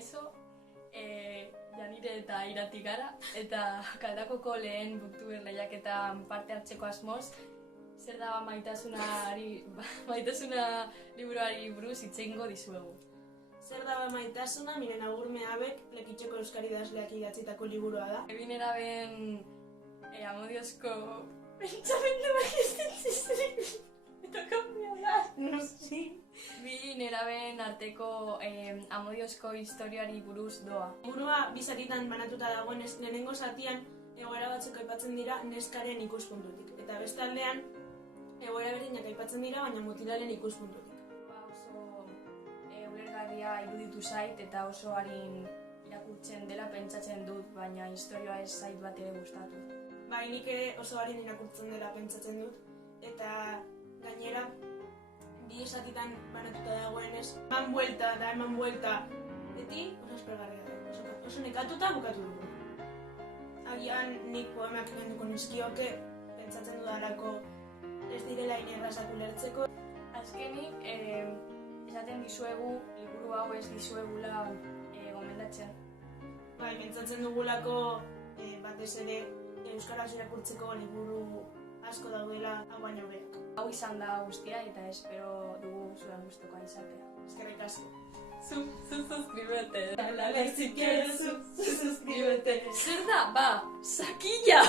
kaixo, Janire eta Irati gara, eta Kaldakoko lehen booktuber lehiaketan parte hartzeko asmoz, zer da maitasuna liburuari buruz hitz egingo dizuegu. Zer da maitasuna, Miren Agurme Abek Lekitxeko euskari idazleak idatzitako liburua da. Ebin eraben amodiozko pentsamendu existentzizik. Eta kanbia da. No, sí. Bi neraben arteko amodiozko historiari buruz doa. Liburua bi zatitan banatuta dagoenez, lehenengo zatian egoera batzuk aipatzen dira neskaren ikuspuntutik. Eta beste aldean, egoera berdinak aipatzen dira, baina mutilaren ikuspuntutik. Oso ulergarria iruditu zait eta oso harin irakurtzen dela pentsatzen dut, baina historioa ez zait bat ere gustatu. Bai, nik ere oso harin irakurtzen dela pentsatzen dut, eta gainera, bi esatitan banatuta dagoenez, eman buelta, beti oso aspergarria da, oso nekatuta bukatu dugu. Agian nik poemak emanduko nizkioke, pentsatzen dudalako ez direla inerrazak ulertzeko. Azkenik, esaten dizuegu, liburu hau ez dizuegula gomendatzen. Bai, pentsatzen dugulako batez ere euskaraz irakurtzeko liburu asko daudela hau baino berak. Hau izan da guztia eta espero dugu zuen gustukoa izatea. Eskerrik asko. Zu suscríbete. Dale like si quieres, suscríbete. Zer da? Ba, sakila!